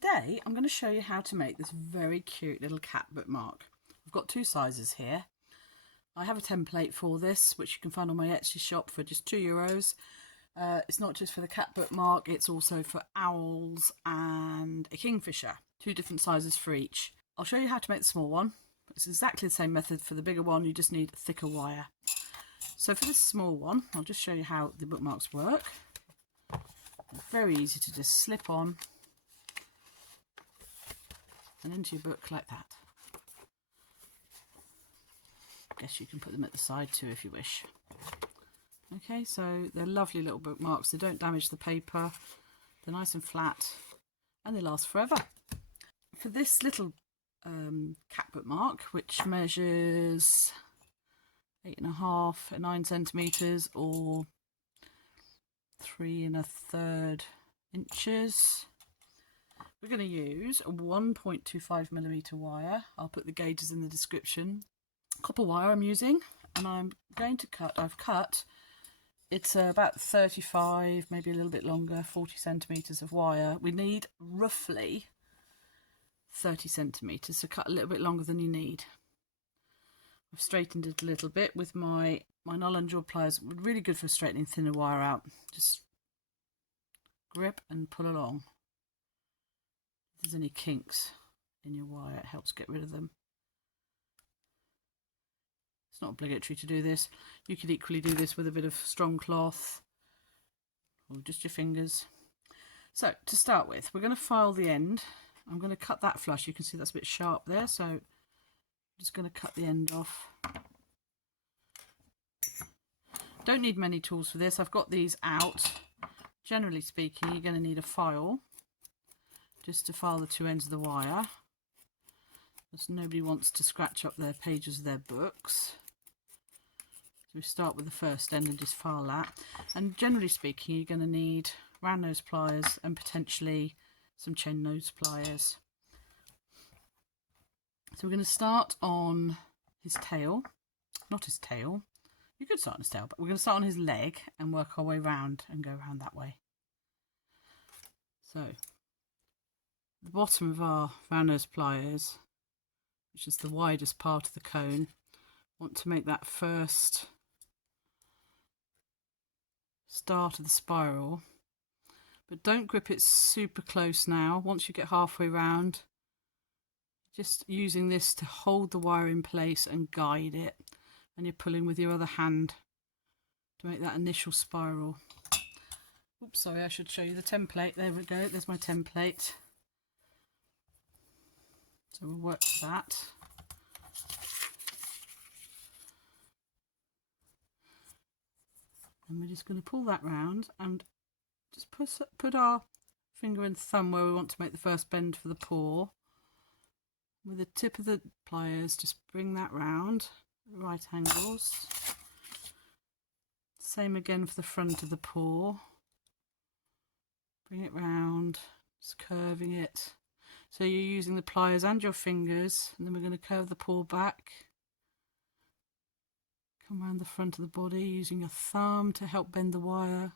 Today I'm going to show you how to make this very cute little cat bookmark. I've got two sizes here. I have a template for this which you can find on my Etsy shop for just €2. It's not just for the cat bookmark, it's also for owls and a kingfisher. Two different sizes for each. I'll show you how to make the small one. It's exactly the same method for the bigger one, you just need thicker wire. So for this small one, I'll just show you how the bookmarks work. Very easy to just slip on and into your book like that. I guess you can put them at the side too if you wish. Okay, so they're lovely little bookmarks. They don't damage the paper. They're nice and flat and they last forever. For this little cat bookmark, which measures 8.5 at 9 centimetres or 3 1/3 inches, we're going to use a 1.25mm wire. I'll put the gauges in the description. Copper wire I'm using, and I'm going to cut, it's about 35, maybe a little bit longer, 40 centimetres of wire. We need roughly 30 centimetres, so cut a little bit longer than you need. I've straightened it a little bit with my null and jaw pliers. Really good for straightening thinner wire out. Just grip and pull along. If there's any kinks in your wire, it helps get rid of them. It's not obligatory to do this. You could equally do this with a bit of strong cloth or just your fingers. So to start with, we're going to file the end. I'm going to cut that flush. You can see that's a bit sharp there, so I'm just going to cut the end off. Don't need many tools for this. I've got these out. Generally speaking, you're going to need a file just to file the two ends of the wire, because nobody wants to scratch up their pages of their books. So we start with the first end and just file that. And generally speaking, you're going to need round nose pliers and potentially some chain nose pliers. So we're going to start on his tail, not his tail. You could start on his tail, but we're going to start on his leg and work our way round and go around that way. So the bottom of our round nose pliers, which is the widest part of the cone, want to make that first start of the spiral, but don't grip it super close now. Once you get halfway round, just using this to hold the wire in place and guide it, and you're pulling with your other hand to make that initial spiral. Oops, sorry, I should show you the template. There we go, there's my template. So we'll work that. And we're just going to pull that round and just put our finger and thumb where we want to make the first bend for the paw. With the tip of the pliers, just bring that round, right angles. Same again for the front of the paw. Bring it round, just curving it. So you're using the pliers and your fingers, and then we're going to curve the paw back. Come around the front of the body using your thumb to help bend the wire.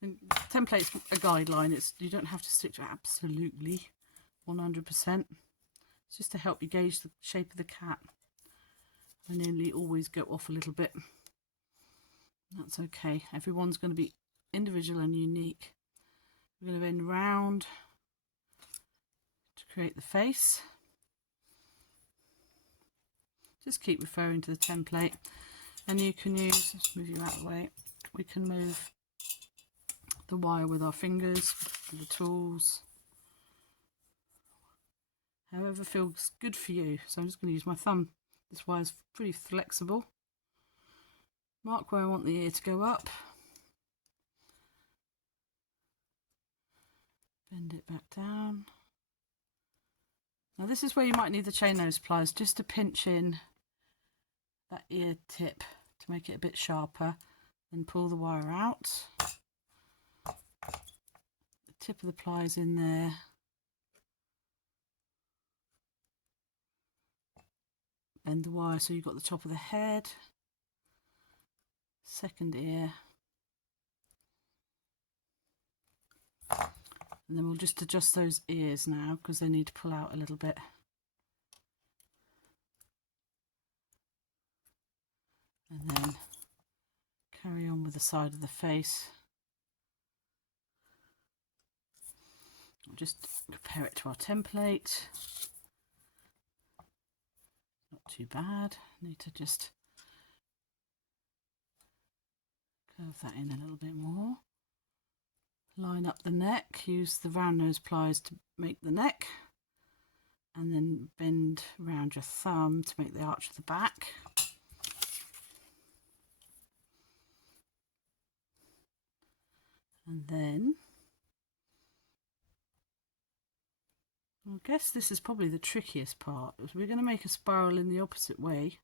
And template's a guideline, you don't have to stick to it absolutely 100%. It's just to help you gauge the shape of the cat. I nearly always go off a little bit. That's okay, everyone's going to be individual and unique. We're going to bend round to create the face. Just keep referring to the template, and you can use, let's move you out of the way, we can move the wire with our fingers, with the tools, however feels good for you. So I'm just going to use my thumb. This wire is pretty flexible. Mark where I want the ear to go up. Bend it back down. Now this is where you might need the chain nose pliers just to pinch in that ear tip to make it a bit sharper. Then pull the wire out. The tip of the pliers in there. Bend the wire so you've got the top of the head. Second ear. And then we'll just adjust those ears now because they need to pull out a little bit. And then carry on with the side of the face. We'll just compare it to our template. Not too bad. Need to just curve that in a little bit more. Line up the neck, use the round nose pliers to make the neck, and then bend around your thumb to make the arch of the back. And then I guess this is probably the trickiest part. We're going to make a spiral in the opposite way.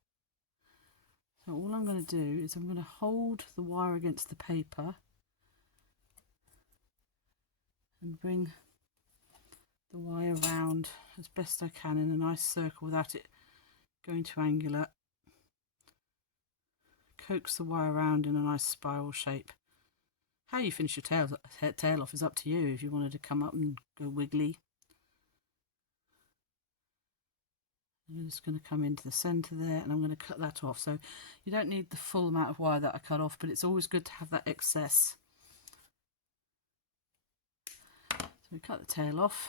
So all I'm going to do is I'm going to hold the wire against the paper and bring the wire round as best I can in a nice circle without it going too angular. Coax the wire around in a nice spiral shape. How you finish your tail off is up to you. If you wanted to come up and go wiggly. I'm just going to come into the centre there and I'm going to cut that off. So you don't need the full amount of wire that I cut off, but it's always good to have that excess. So we cut the tail off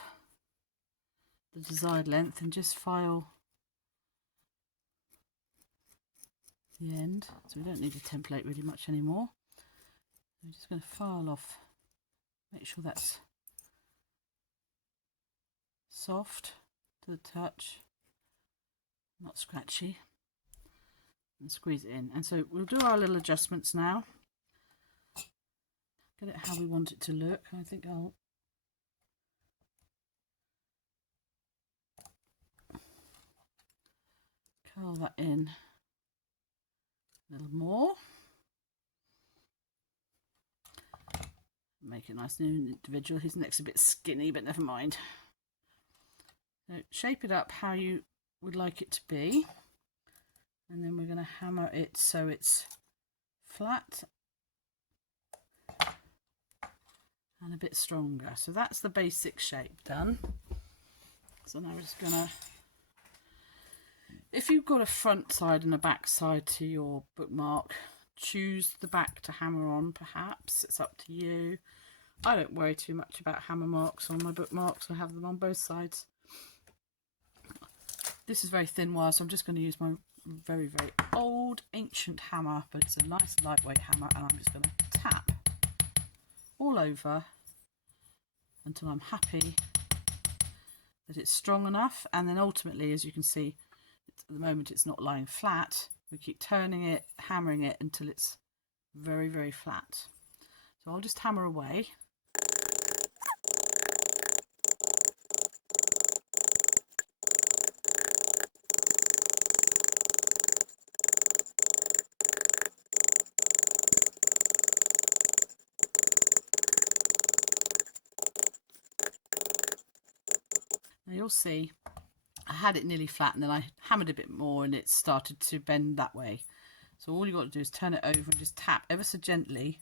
the desired length and just file the end. So we don't need the template really much anymore. I'm just going to file off, make sure that's soft to the touch, not scratchy, and squeeze it in. And so we'll do our little adjustments now, get it how we want it to look. I think I'll curl that in a little more, make it nice and individual. His neck's a bit skinny, but never mind. So shape it up how you would like it to be, and then we're going to hammer it so it's flat and a bit stronger. So that's the basic shape done. So now we're just going to, if you've got a front side and a back side to your bookmark, choose the back to hammer on, perhaps. It's up to you. I don't worry too much about hammer marks on my bookmarks. I have them on both sides. This is very thin wire, so I'm just going to use my very, very old ancient hammer, but it's a nice lightweight hammer, and I'm just going to tap all over until I'm happy that it's strong enough. And then ultimately, as you can see, at the moment it's not lying flat. We keep turning it, hammering it until it's very, very flat. So I'll just hammer away. Now you'll see I had it nearly flat and then I hammered a bit more and it started to bend that way. So all you've got to do is turn it over and just tap ever so gently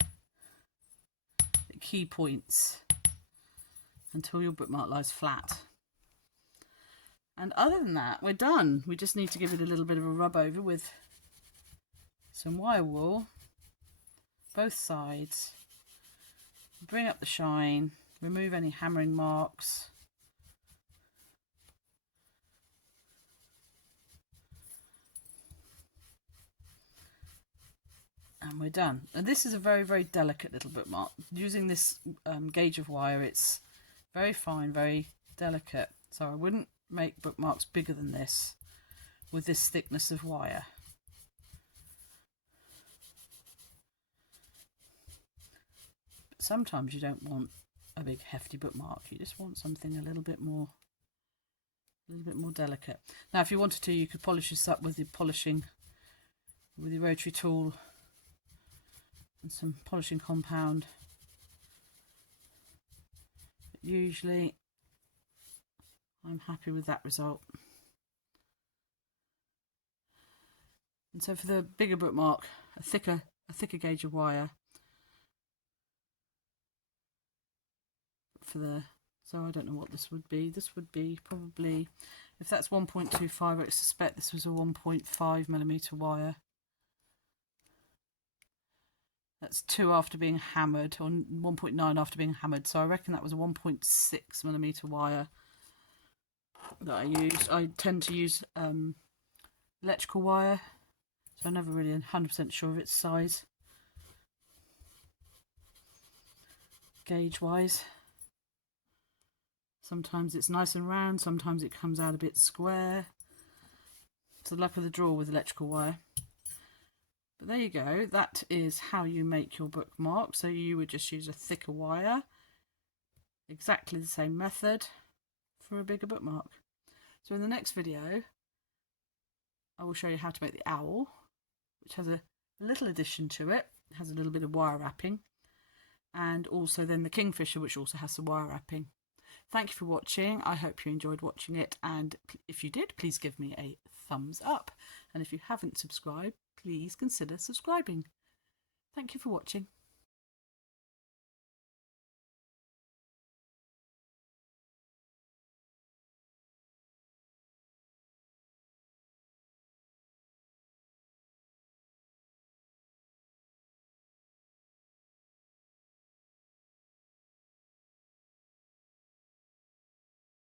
at key points until your bookmark lies flat. And other than that, we're done. We just need to give it a little bit of a rub over with some wire wool, both sides, bring up the shine, remove any hammering marks. And we're done. And this is a very, very delicate little bookmark. Using this gauge of wire, it's very fine, very delicate. So I wouldn't make bookmarks bigger than this with this thickness of wire. But sometimes you don't want a big hefty bookmark. You just want something a little bit more delicate. Now, if you wanted to, you could polish this up with your rotary tool and some polishing compound. But usually I'm happy with that result. And so for the bigger bookmark, a thicker gauge of wire, for the, so I don't know what this would be. This would be probably, if that's 1.25, I suspect this was a 1.5mm wire. That's 2 after being hammered, or 1.9 after being hammered. So I reckon that was a 1.6mm wire that I used. I tend to use electrical wire, so I'm never really 100% sure of its size, gauge wise. Sometimes it's nice and round, sometimes it comes out a bit square. It's the luck of the draw with electrical wire. But there you go, that is how you make your bookmark. So you would just use a thicker wire, exactly the same method for a bigger bookmark. So in the next video I will show you how to make the owl, which has a little addition to it. It has a little bit of wire wrapping, and also then the kingfisher, which also has some wire wrapping. Thank you for watching. I hope you enjoyed watching it, and if you did, please give me a thumbs up, and if you haven't subscribed, please consider subscribing. Thank you for watching.